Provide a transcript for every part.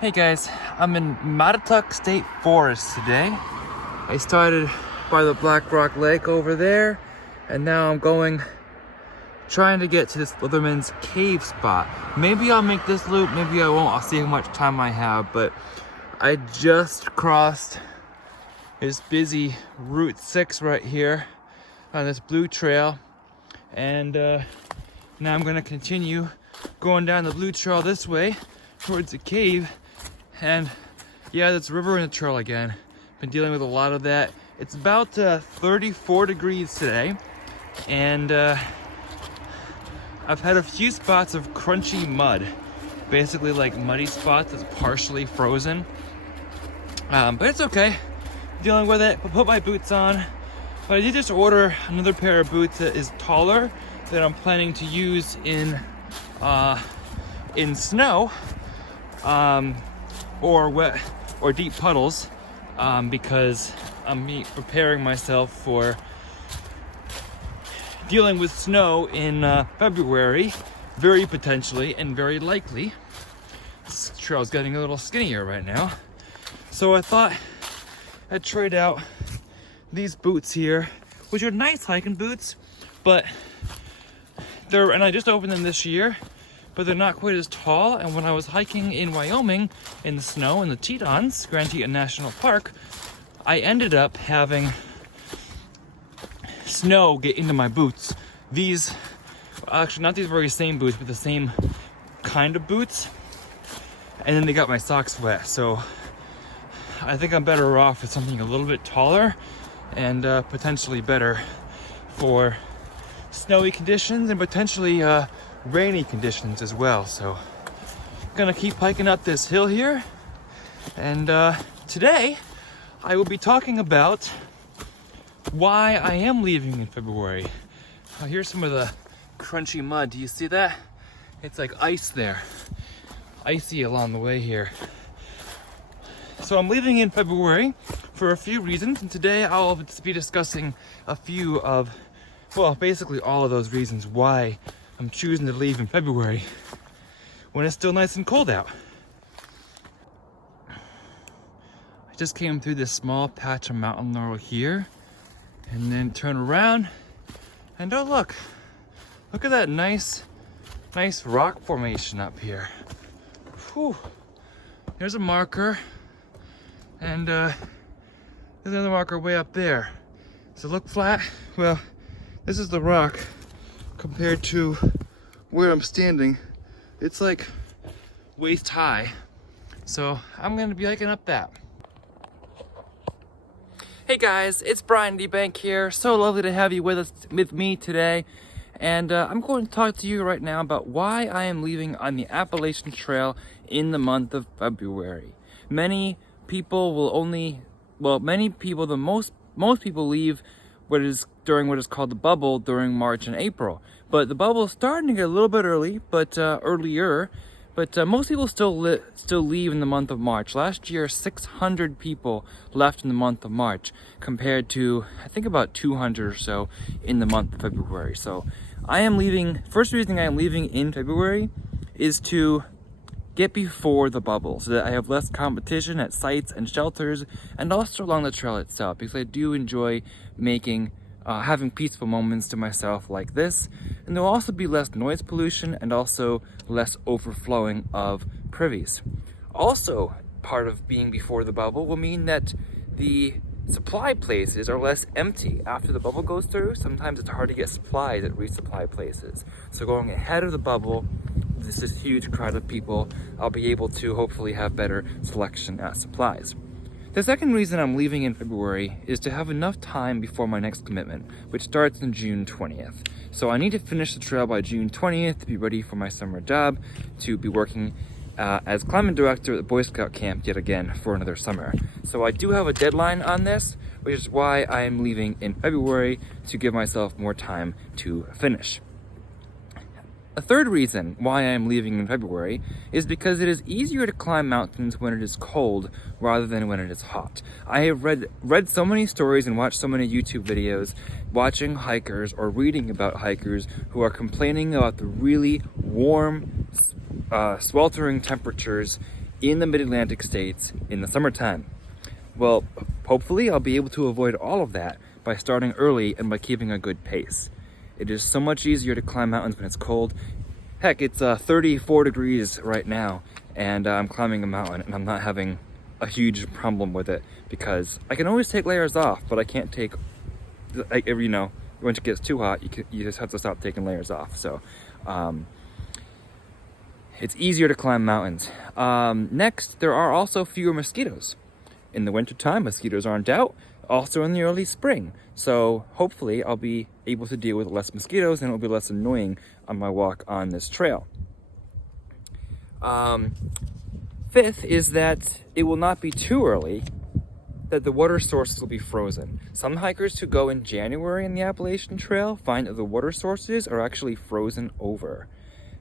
Hey guys, I'm in Mattatuck State Forest today. I started by the Black Rock Lake over there, and now I'm trying to get to this Leatherman's Cave spot. Maybe I'll make this loop, maybe I won't. I'll see how much time I have, but I just crossed this busy Route 6 right here on this blue trail, and now I'm gonna continue going down the blue trail this way towards the cave. And yeah, there's a river in the trail again. Been dealing with a lot of that. It's about 34 degrees today, and I've had a few spots of crunchy mud, basically like muddy spots that's partially frozen, but it's okay. Dealing with it. I'll put my boots on, but I did just order another pair of boots that is taller that I'm planning to use in snow, or wet or deep puddles, because I'm preparing myself for dealing with snow in February, very potentially and very likely. This trail's getting a little skinnier right now, so I thought I'd trade out these boots here, which are nice hiking boots, but and I just opened them this year, but they're not quite as tall. And when I was hiking in Wyoming in the snow in the Tetons, Grand Teton National Park, I ended up having snow get into my boots. These, actually not these very same boots, but the same kind of boots. And then they got my socks wet. So I think I'm better off with something a little bit taller and potentially better for snowy conditions and potentially rainy conditions as well. So I'm gonna keep hiking up this hill here, and today I will be talking about why I am leaving in February. Here's some of the crunchy mud. Do you see that? It's like ice there, icy along the way here. So I'm leaving in February for a few reasons, and today I'll be discussing a few of, well, basically all of those reasons why I'm choosing to leave in February when it's still nice and cold out. I just came through this small patch of mountain laurel here, and then turn around, and oh look at that nice rock formation up here. Whew. There's a marker, and there's another marker way up there. Does it look flat? Well, this is the rock. Compared to where I'm standing, it's like waist high. So I'm gonna be hiking up that. Hey guys, it's Brian D. Bank here. So lovely to have you with me today. And I'm going to talk to you right now about why I am leaving on the Appalachian Trail in the month of February. Most people leave during what is called the bubble during March and April. But the bubble is starting to get a little bit earlier, but most people still leave in the month of March. Last year, 600 people left in the month of March, compared to, I think, about 200 or so in the month of February. So I am leaving, first reason I am leaving in February is to get before the bubble, so that I have less competition at sites and shelters, and also along the trail itself, because I do enjoy having peaceful moments to myself like this. And there will also be less noise pollution and also less overflowing of privies. Also, part of being before the bubble will mean that the supply places are less empty. After the bubble goes through, sometimes it's hard to get supplies at resupply places. So going ahead of the bubble, this is a huge crowd of people, I'll be able to hopefully have better selection at supplies. The second reason I'm leaving in February is to have enough time before my next commitment, which starts on June 20th. So I need to finish the trail by June 20th to be ready for my summer job, to be working as climbing director at the Boy Scout camp yet again for another summer. So I do have a deadline on this, which is why I am leaving in February, to give myself more time to finish. A third reason why I am leaving in February is because it is easier to climb mountains when it is cold rather than when it is hot. I have read so many stories and watched so many YouTube videos watching hikers or reading about hikers who are complaining about the really warm, sweltering temperatures in the mid-Atlantic states in the summertime. Well, hopefully I'll be able to avoid all of that by starting early and by keeping a good pace. It is so much easier to climb mountains when it's cold. Heck, it's 34 degrees right now, and I'm climbing a mountain, and I'm not having a huge problem with it because I can always take layers off, but I can't take, like, you know, when it gets too hot, you just have to stop taking layers off. So it's easier to climb mountains. Next, there are also fewer mosquitoes. In the wintertime, mosquitoes aren't out, also in the early spring. So hopefully I'll be able to deal with less mosquitoes and it'll be less annoying on my walk on this trail. Fifth is that it will not be too early that the water sources will be frozen. Some hikers who go in January in the Appalachian Trail find that the water sources are actually frozen over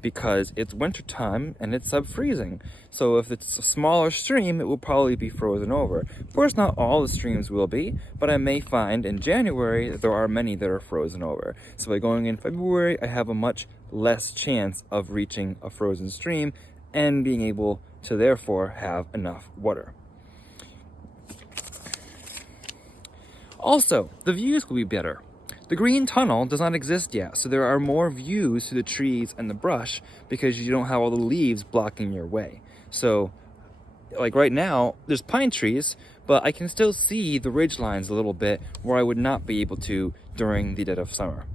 because it's wintertime and it's sub-freezing. So if it's a smaller stream, it will probably be frozen over. Of course, not all the streams will be, but I may find in January that there are many that are frozen over. So by going in February, I have a much less chance of reaching a frozen stream and being able to therefore have enough water. Also, the views will be better. The green tunnel does not exist yet, so there are more views through the trees and the brush because you don't have all the leaves blocking your way. So, like right now, there's pine trees, but I can still see the ridge lines a little bit where I would not be able to during the dead of summer.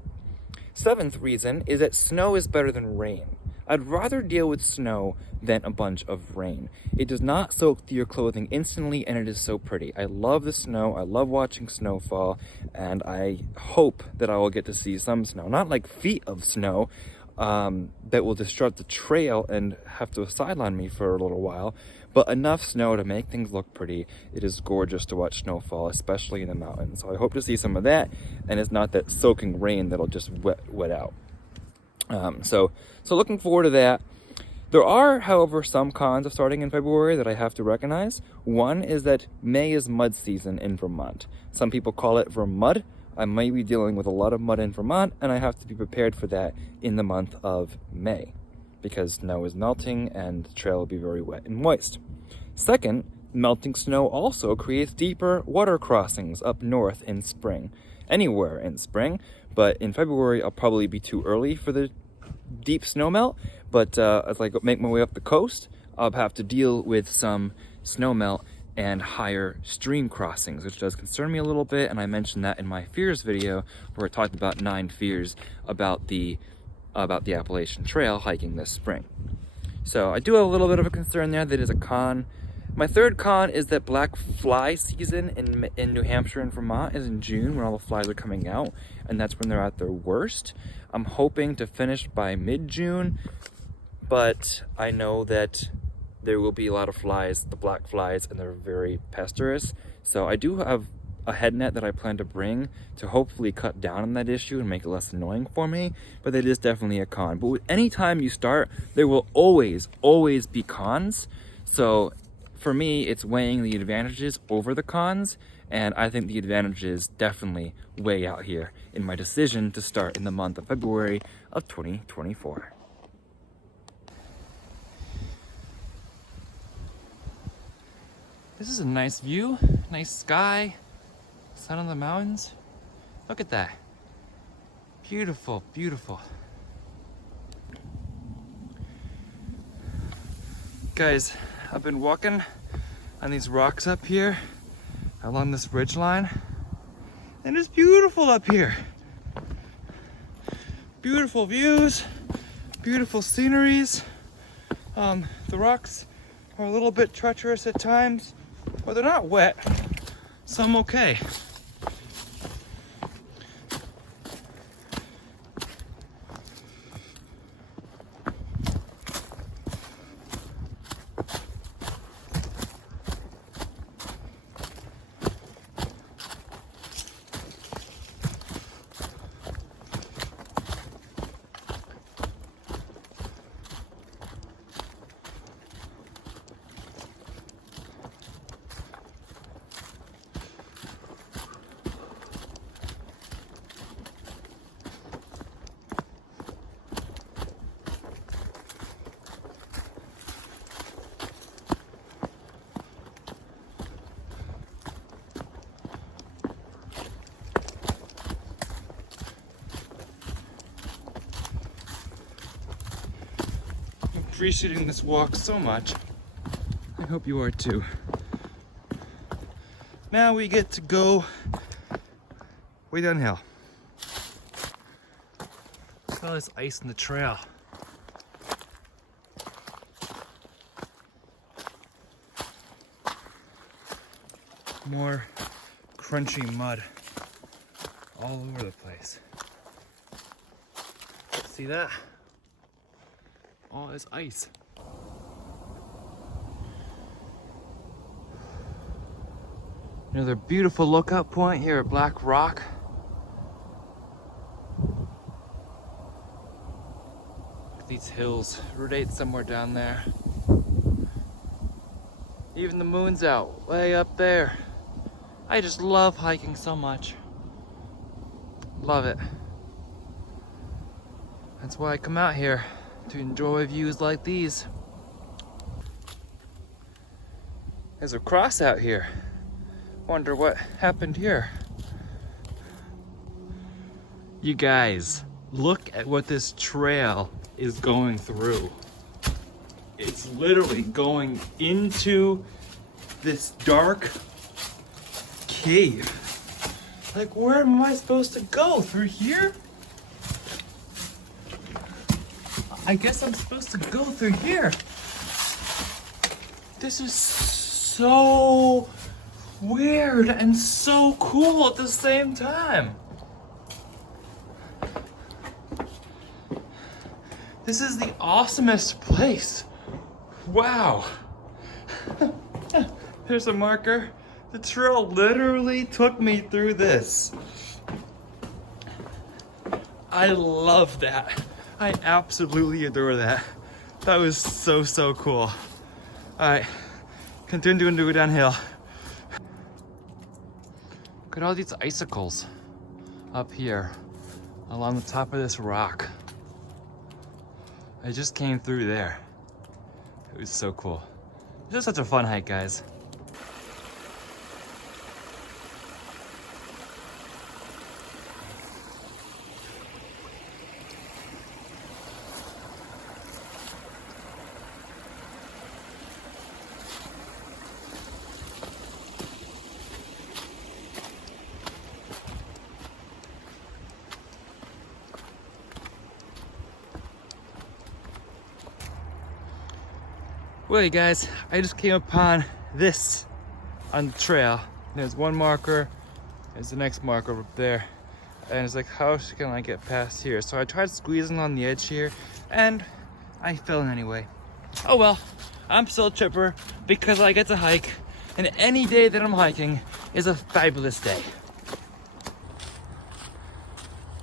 Seventh reason is that snow is better than rain. I'd rather deal with snow than a bunch of rain. It does not soak through your clothing instantly, and it is so pretty. I love the snow. I love watching snow fall, and I hope that I will get to see some snow. Not like feet of snow that will disrupt the trail and have to sideline me for a little while, but enough snow to make things look pretty. It is gorgeous to watch snow fall, especially in the mountains. So I hope to see some of that, and it's not that soaking rain that'll just wet out. So looking forward to that. There are, however, some cons of starting in February that I have to recognize. One is that May is mud season in Vermont. Some people call it Vermud. I may be dealing with a lot of mud in Vermont, and I have to be prepared for that in the month of May because snow is melting and the trail will be very wet and moist. Second, melting snow also creates deeper water crossings up north in spring. Anywhere in spring, but in February I'll probably be too early for the deep snow melt, but as I make my way up the coast, I'll have to deal with some snow melt and higher stream crossings, which does concern me a little bit, and I mentioned that in my fears video where I talked about 9 fears about the Appalachian Trail hiking this spring. So I do have a little bit of a concern there. That is a con. My third con is that black fly season in New Hampshire and Vermont is in June when all the flies are coming out, and that's when they're at their worst. I'm hoping to finish by mid-June, but I know that there will be a lot of flies, the black flies, and they're very pesterouous. So I do have a head net that I plan to bring to hopefully cut down on that issue and make it less annoying for me, but that is definitely a con. But any time you start, there will always be cons. So for me, it's weighing the advantages over the cons, and I think the advantages definitely weigh out here in my decision to start in the month of February of 2024. This is a nice view, nice sky, sun on the mountains. Look at that. Beautiful, beautiful. Guys, I've been walking on these rocks up here along this ridge line, and it's beautiful up here. Beautiful views, beautiful sceneries. The rocks are a little bit treacherous at times, but they're not wet, so I'm okay. appreciating this walk so much. I hope you are too. Now we get to go way downhill. Look at all this ice in the trail. More crunchy mud all over the place. See that? All this ice. Another beautiful lookout point here at Black Rock. Look at these hills. Route 8 somewhere down there. Even the moon's out, way up there. I just love hiking so much. Love it. That's why I come out here, to enjoy views like these. There's a cross out here. Wonder what happened here. You guys, look at what this trail is going through. It's literally going into this dark cave. Like, where am I supposed to go? Through here? I guess I'm supposed to go through here. This is so weird and so cool at the same time. This is the awesomest place. Wow. There's a marker. The trail literally took me through this. I love that. I absolutely adore that. That was so cool. Alright, continuing to go downhill. Look at all these icicles up here along the top of this rock. I just came through there. It was so cool. It was such a fun hike, guys. Well, you guys, I just came upon this on the trail. There's one marker, there's the next marker up there. And it's like, how can I get past here? So I tried squeezing on the edge here, and I fell in anyway. Oh well, I'm still chipper because I get to hike, and any day that I'm hiking is a fabulous day.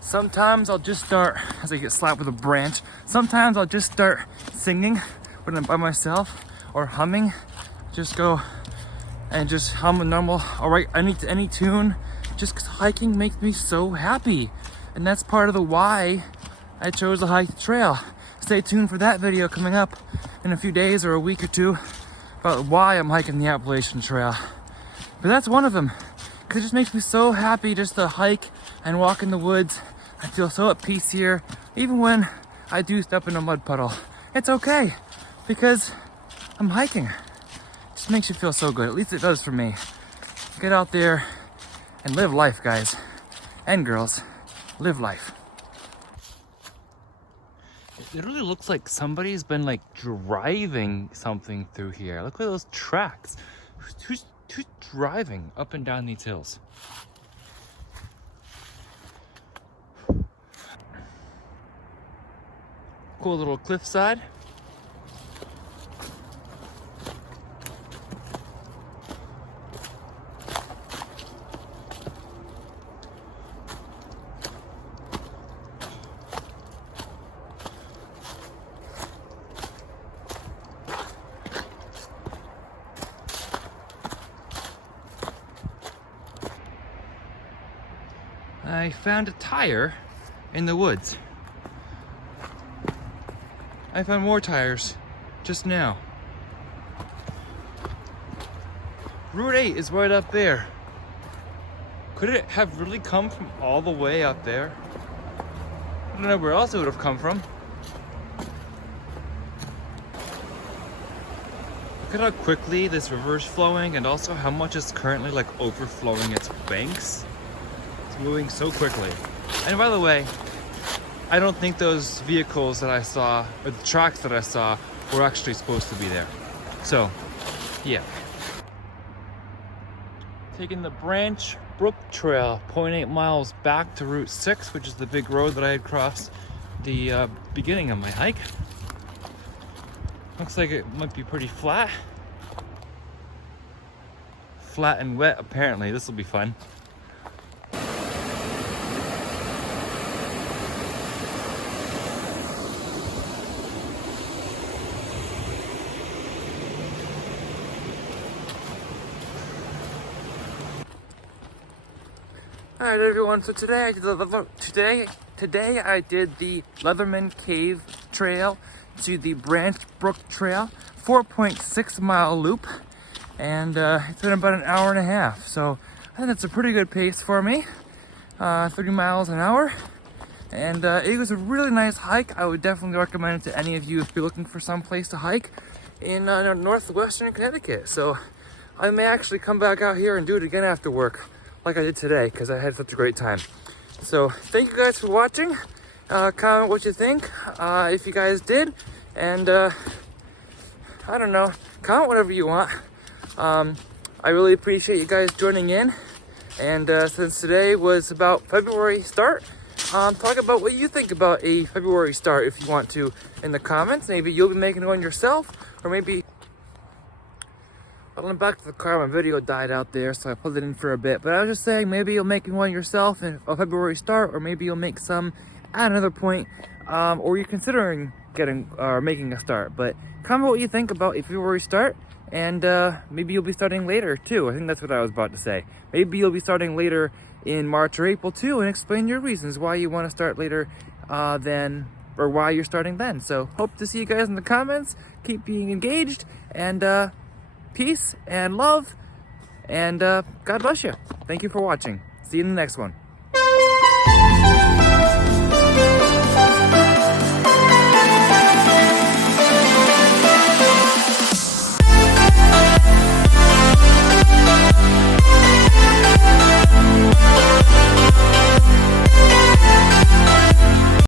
Sometimes I'll just start, as I get slapped with a branch, sometimes I'll just start singing when I'm by myself, or humming. Just go and just hum a normal, or write any tune, just because hiking makes me so happy. And that's part of the why I chose to hike the trail. Stay tuned for that video coming up in a few days or a week or two about why I'm hiking the Appalachian Trail. But that's one of them, because it just makes me so happy just to hike and walk in the woods. I feel so at peace here, even when I do step in a mud puddle. It's okay, because I'm hiking. It just makes you feel so good. At least it does for me. Get out there and live life, guys and girls. Live life. It literally looks like somebody's been like driving something through here. Look at those tracks. Who's driving up and down these hills? Cool little cliffside. I found a tire in the woods. I found more tires just now. Route 8 is right up there. Could it have really come from all the way up there? I don't know where else it would have come from. at how quickly this river is flowing and also how much is currently like overflowing its banks. It's moving so quickly. And by the way, I don't think those vehicles that I saw, or the tracks that I saw, were actually supposed to be there. So, yeah. Taking the Branch Brook Trail, 0.8 miles back to Route 6, which is the big road that I had crossed the beginning of my hike. Looks like it might be pretty flat. Flat and wet, apparently. This will be fun. Alright everyone, so today I did the Leatherman Cave Trail to the Branch Brook Trail, 4.6 mile loop, and it's been about an hour and a half, so I think that's a pretty good pace for me, 30 miles an hour, and it was a really nice hike. I would definitely recommend it to any of you if you're looking for some place to hike in northwestern Connecticut. So I may actually come back out here and do it again after work, like I did today, because I had such a great time. So thank you guys for watching. Comment what you think, if you guys did, and I don't know, comment whatever you want. I really appreciate you guys joining in, and since today was about February start, talk about what you think about a February start if you want to in the comments. Maybe you'll be making one yourself, or maybe I went back to the car, my video died out there, so I put it in for a bit. But I was just saying, maybe you'll make one yourself in a February start, or maybe you'll make some at another point, or you're considering getting or making a start. But comment what you think about a February start, and maybe you'll be starting later too. I think that's what I was about to say. Maybe you'll be starting later in March or April too, and explain your reasons why you want to start later than, or why you're starting then. So hope to see you guys in the comments. Keep being engaged, and peace and love, and God bless you. Thank you for watching. See you in the next one.